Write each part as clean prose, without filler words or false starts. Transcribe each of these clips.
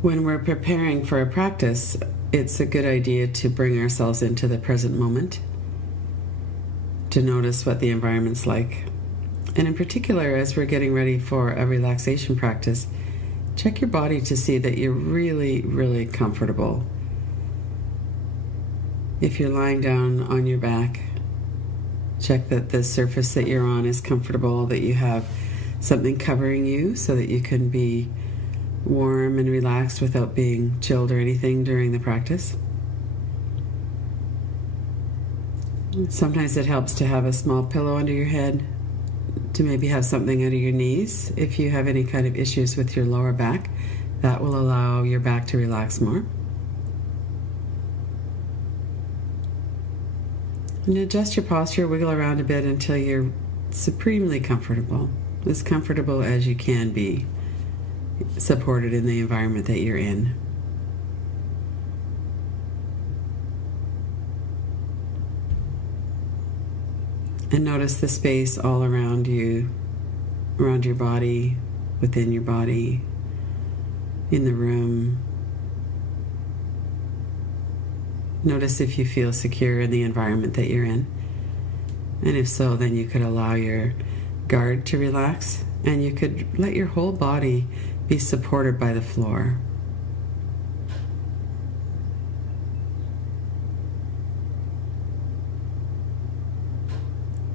When we're preparing for a practice, it's a good idea to bring ourselves into the present moment, to notice what the environment's like. And in particular, as we're getting ready for a relaxation practice, check your body to see that you're really, really comfortable. If you're lying down on your back, check that the surface that you're on is comfortable, that you have something covering you so that you can be warm and relaxed without being chilled or anything during the practice. Sometimes it helps to have a small pillow under your head, to maybe have something under your knees. If you have any kind of issues with your lower back, that will allow your back to relax more. And adjust your posture, wiggle around a bit until you're supremely comfortable, as comfortable as you can be, supported in the environment that you're in. And notice the space all around you, around your body, within your body, in the room. Notice if you feel secure in the environment that you're in. And if so, then you could allow your guard to relax, and you could let your whole body be supported by the floor.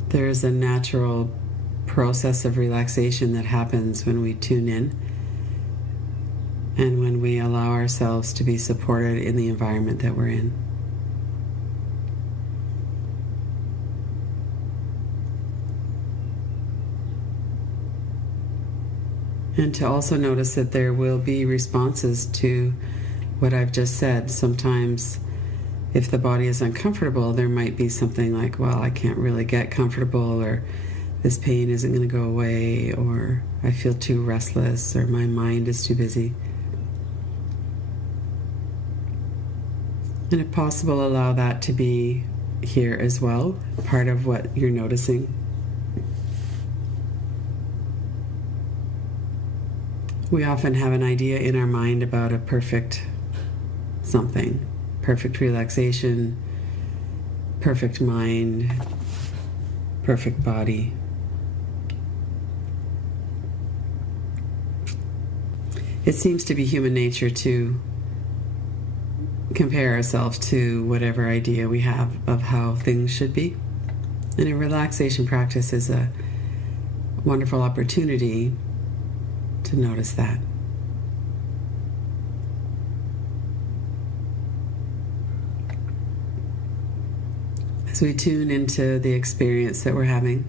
There's a natural process of relaxation that happens when we tune in and when we allow ourselves to be supported in the environment that we're in. And to also notice that there will be responses to what I've just said. Sometimes if the body is uncomfortable, there might be something like, well, I can't really get comfortable, or this pain isn't going to go away, or I feel too restless, or my mind is too busy. And if possible, allow that to be here as well, part of what you're noticing. We often have an idea in our mind about a perfect something, perfect relaxation, perfect mind, perfect body. It seems to be human nature to compare ourselves to whatever idea we have of how things should be. And a relaxation practice is a wonderful opportunity to notice that. As we tune into the experience that we're having,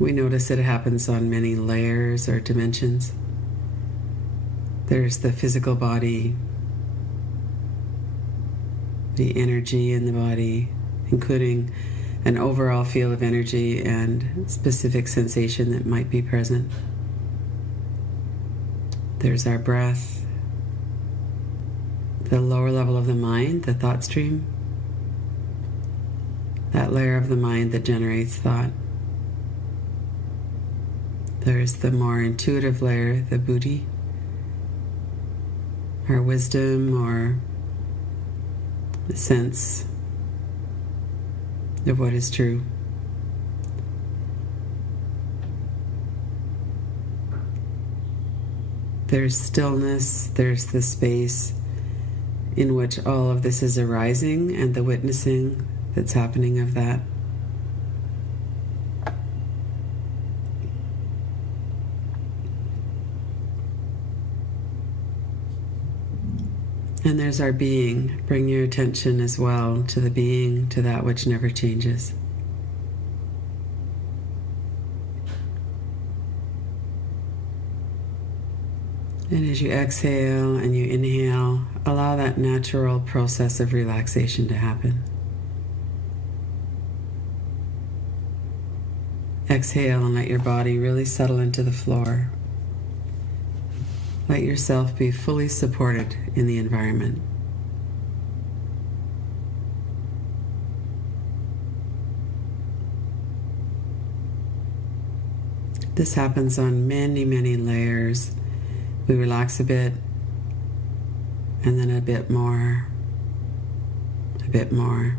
we notice it happens on many layers or dimensions. There's the physical body, the energy in the body, including an overall feel of energy and specific sensation that might be present. There's our breath, the lower level of the mind, the thought stream, that layer of the mind that generates thought. There's the more intuitive layer, the buddhi, our wisdom or the sense of what is true. There's stillness, there's the space in which all of this is arising and the witnessing that's happening of that. And there's our being. Bring your attention as well to the being, to that which never changes. And as you exhale and you inhale, allow that natural process of relaxation to happen. Exhale and let your body really settle into the floor. Let yourself be fully supported in the environment. This happens on many, many layers We relax a bit, and then a bit more, a bit more.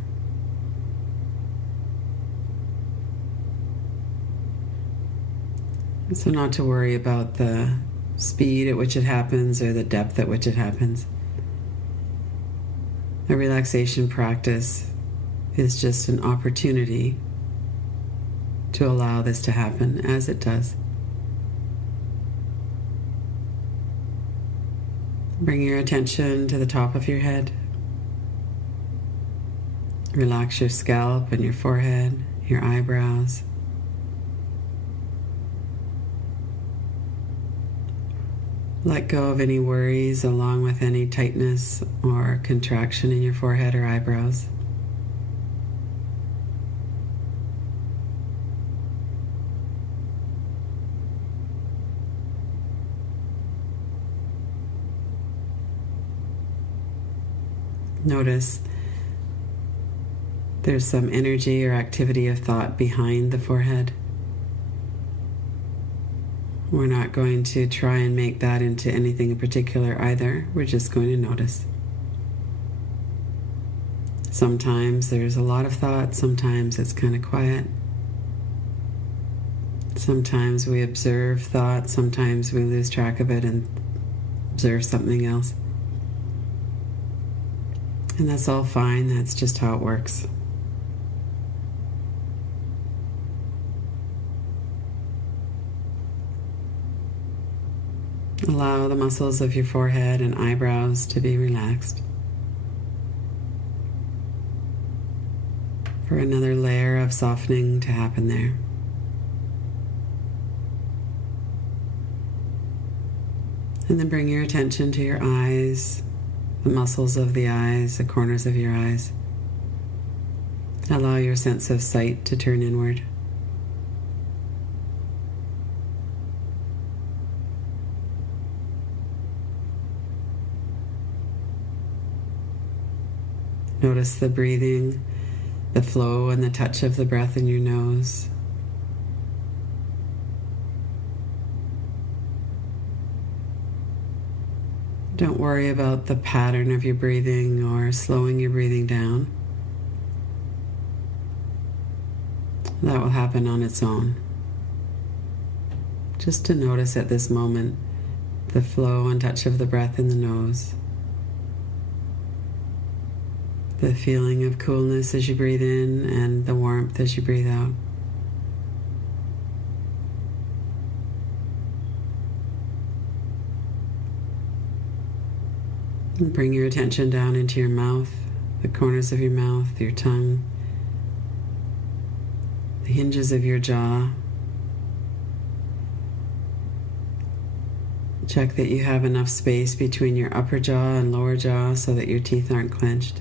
So not to worry about the speed at which it happens or the depth at which it happens. A relaxation practice is just an opportunity to allow this to happen as it does. Bring your attention to the top of your head. Relax your scalp and your forehead, your eyebrows. Let go of any worries along with any tightness or contraction in your forehead or eyebrows. Notice there's some energy or activity of thought behind the forehead. We're not going to try and make that into anything in particular either. We're just going to notice. Sometimes there's a lot of thought, sometimes it's kind of quiet. Sometimes we observe thought, sometimes we lose track of it and observe something else. And that's all fine, that's just how it works. Allow the muscles of your forehead and eyebrows to be relaxed. For another layer of softening to happen there. And then bring your attention to your eyes, the muscles of the eyes, the corners of your eyes. Allow your sense of sight to turn inward. Notice the breathing, the flow and the touch of the breath in your nose. Don't worry about the pattern of your breathing or slowing your breathing down. That will happen on its own. Just to notice at this moment the flow and touch of the breath in the nose. The feeling of coolness as you breathe in and the warmth as you breathe out. And bring your attention down into your mouth, the corners of your mouth, your tongue, the hinges of your jaw. Check that you have enough space between your upper jaw and lower jaw so that your teeth aren't clenched.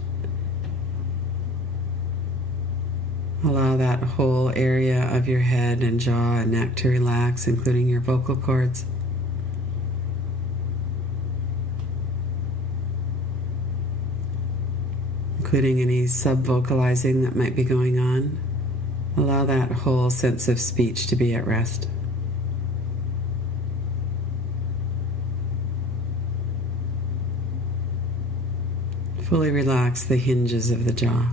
Allow that whole area of your head and jaw and neck to relax, including your vocal cords. Including any sub-vocalizing that might be going on. Allow that whole sense of speech to be at rest. Fully relax the hinges of the jaw.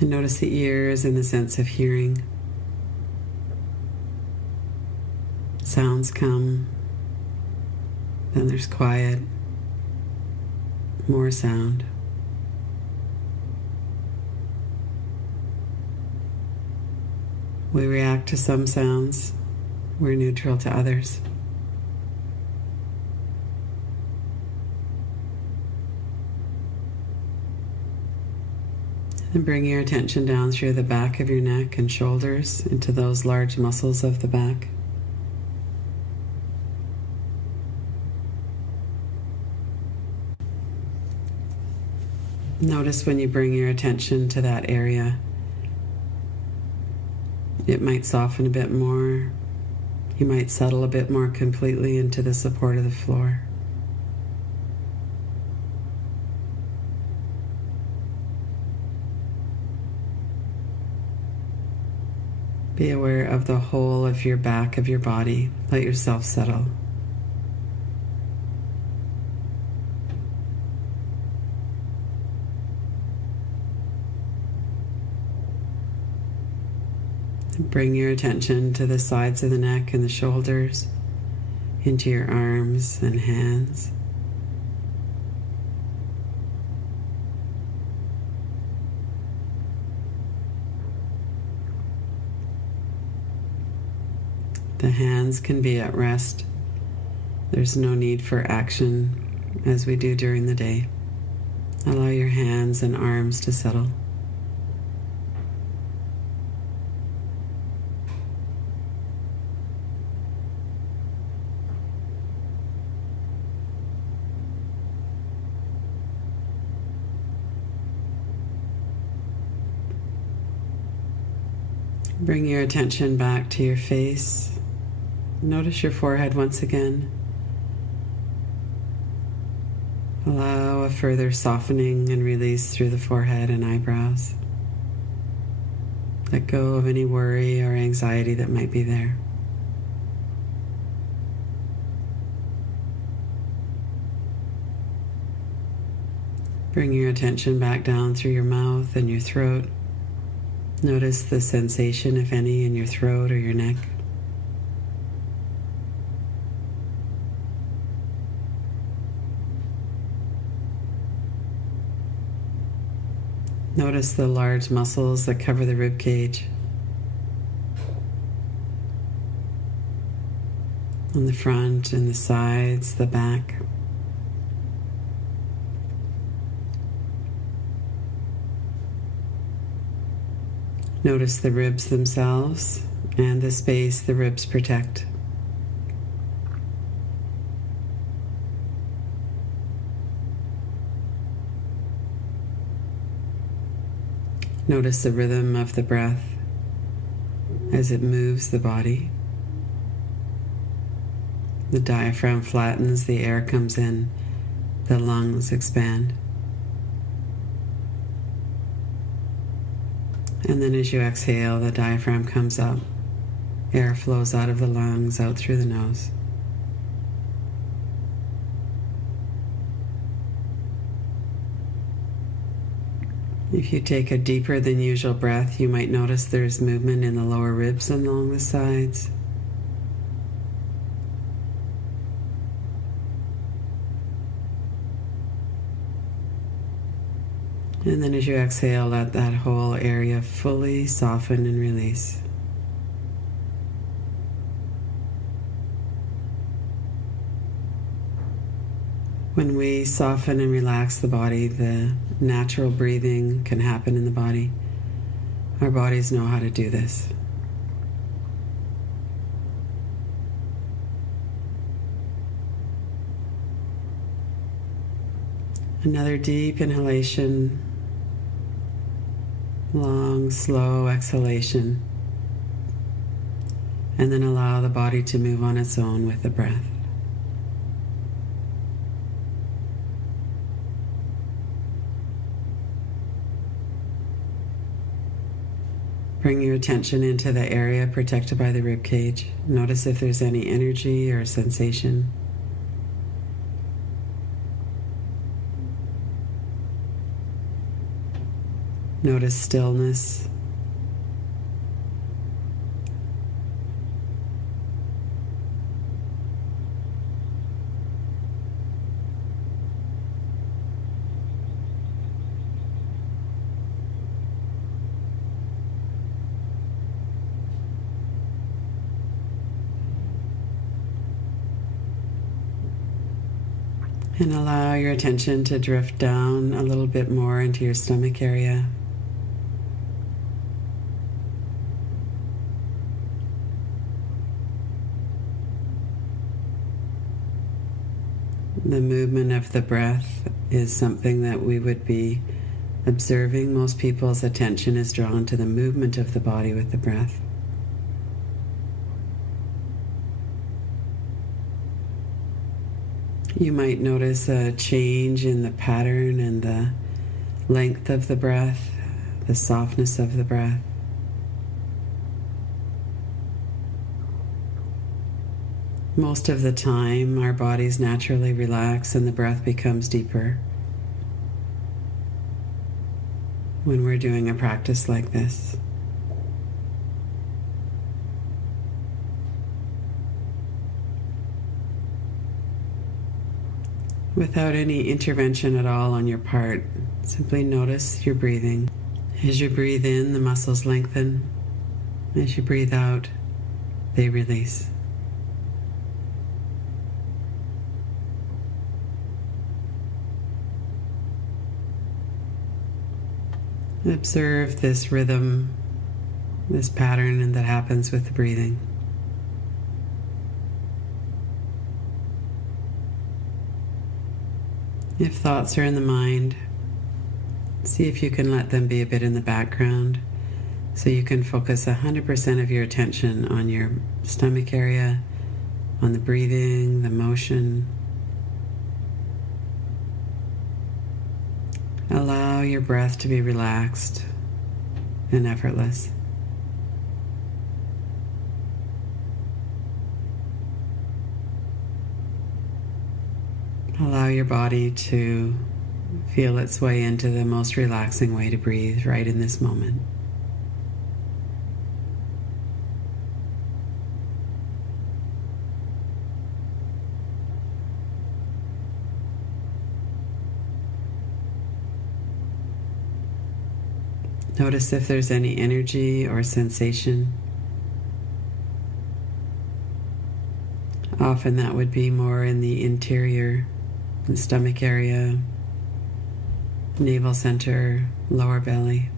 And notice the ears and the sense of hearing. Sounds come, then there's quiet, more sound. We react to some sounds, we're neutral to others. And bring your attention down through the back of your neck and shoulders into those large muscles of the back. Notice when you bring your attention to that area, it might soften a bit more. You might settle a bit more completely into the support of the floor. Be aware of the whole of your back of your body. Let yourself settle. Bring your attention to the sides of the neck and the shoulders, into your arms and hands. The hands can be at rest. There's no need for action as we do during the day. Allow your hands and arms to settle. Bring your attention back to your face. Notice your forehead once again. Allow a further softening and release through the forehead and eyebrows. Let go of any worry or anxiety that might be there. Bring your attention back down through your mouth and your throat. Notice the sensation, if any, in your throat or your neck. Notice the large muscles that cover the rib cage. On the front and the sides, the back. Notice the ribs themselves and the space the ribs protect. Notice the rhythm of the breath as it moves the body. The diaphragm flattens, the air comes in, the lungs expand. And then as you exhale, the diaphragm comes up. Air flows out of the lungs, out through the nose. If you take a deeper than usual breath, you might notice there's movement in the lower ribs and along the sides. And then as you exhale, let that whole area fully soften and release. When we soften and relax the body, the natural breathing can happen in the body. Our bodies know how to do this. Another deep inhalation, long, slow exhalation, and then allow the body to move on its own with the breath. Bring your attention into the area protected by the rib cage. Notice if there's any energy or sensation. Notice stillness. And allow your attention to drift down a little bit more into your stomach area. The movement of the breath is something that we would be observing. Most people's attention is drawn to the movement of the body with the breath. You might notice a change in the pattern and the length of the breath, the softness of the breath. Most of the time, our bodies naturally relax and the breath becomes deeper when we're doing a practice like this. Without any intervention at all on your part, simply notice your breathing. As you breathe in, the muscles lengthen. As you breathe out, they release. Observe this rhythm, this pattern that happens with the breathing. If thoughts are in the mind, see if you can let them be a bit in the background so you can focus 100% of your attention on your stomach area, on the breathing, the motion. Allow your breath to be relaxed and effortless. Allow your body to feel its way into the most relaxing way to breathe right in this moment. Notice if there's any energy or sensation. Often that would be more in the interior, the stomach area, navel center, lower belly.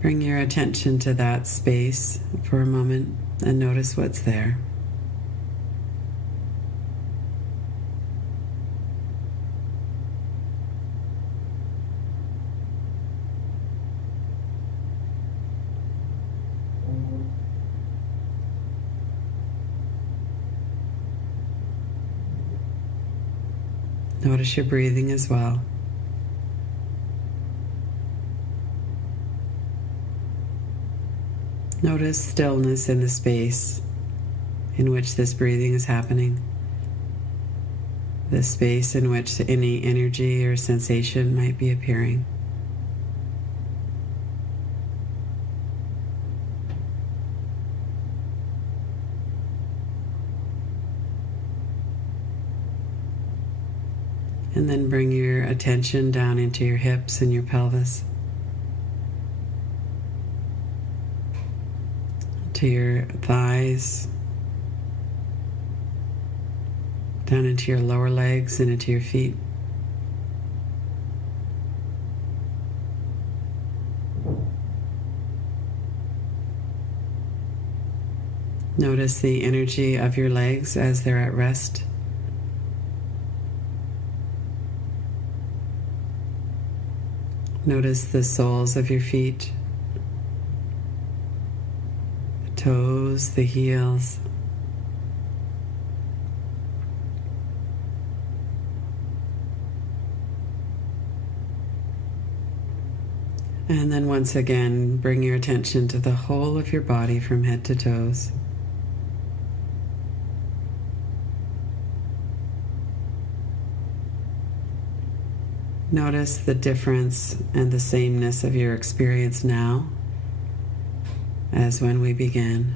Bring your attention to that space for a moment and notice what's there. Notice your breathing as well. Notice stillness in the space in which this breathing is happening. The space in which any energy or sensation might be appearing. And then bring your attention down into your hips and your pelvis, to your thighs, down into your lower legs and into your feet. Notice the energy of your legs as they're at rest. Notice the soles of your feet, the toes, the heels. And then once again, bring your attention to the whole of your body from head to toes. Notice the difference and the sameness of your experience now as when we began.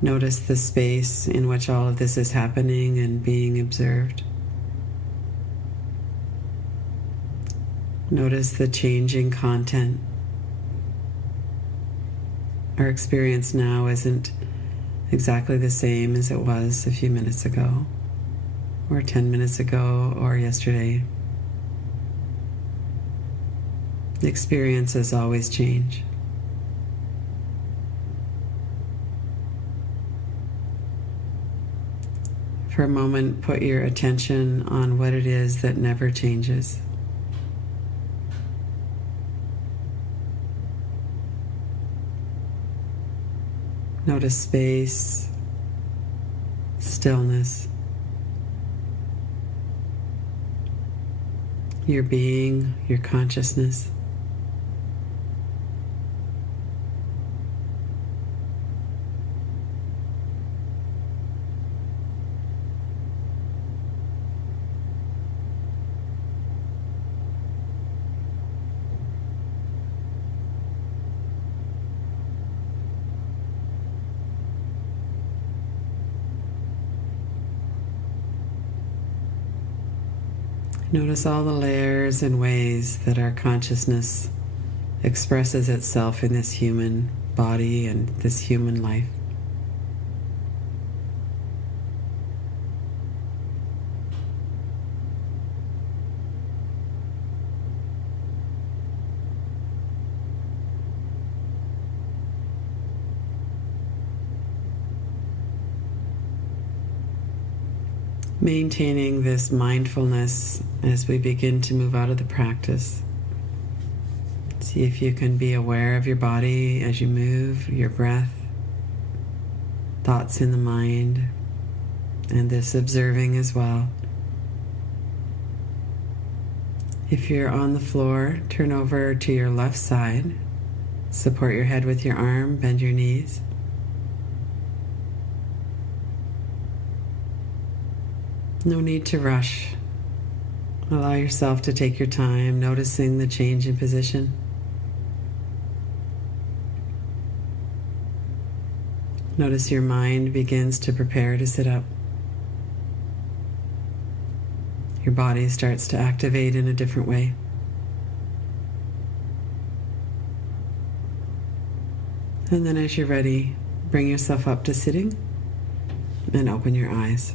Notice the space in which all of this is happening and being observed. Notice the changing content. Our experience now isn't exactly the same as it was a few minutes ago, or 10 minutes ago, or yesterday. The experiences always change. For a moment, put your attention on what it is that never changes. Notice space, stillness. your being, your consciousness. Notice all the layers and ways that our consciousness expresses itself in this human body and this human life. Maintaining this mindfulness as we begin to move out of the practice. See if you can be aware of your body as you move, your breath, thoughts in the mind, and this observing as well. If you're on the floor, turn over to your left side. Support your head with your arm, bend your knees. No need to rush. Allow yourself to take your time, noticing the change in position. Notice your mind begins to prepare to sit up. Your body starts to activate in a different way. And then as you're ready, bring yourself up to sitting and open your eyes.